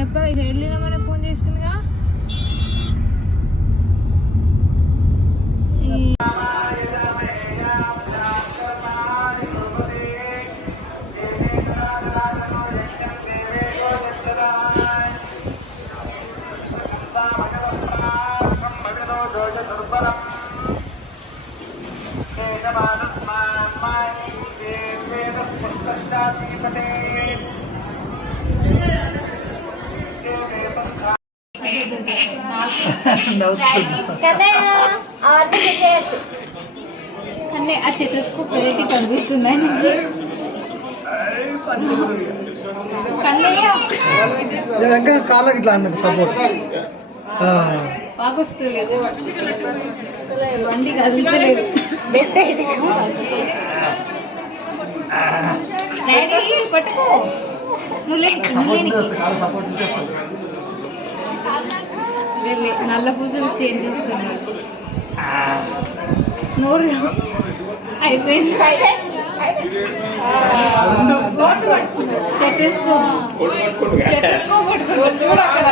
చెప్ప చెల్లిన మన ఫోన్ చేస్తుందిగా? అన్నీ ఆ చెత్తస్కోప్ వెరైటీ కనిపిస్తుందా ఇంకా కాళ్ళకి ఇట్లా అన్నది సపోర్ట్ బాగా వస్తుంది బండి కదులుతలేదు. డాడీ పట్టుకో. నువ్వు లేనికి. వెళ్ళి నల్ల పూసలు చేంజ్ చేస్తున్నాడు నోరు అయిపోయింది. చెట్టేసుకో చెట్టేసుకో పట్టుకో చూడు అక్కడ.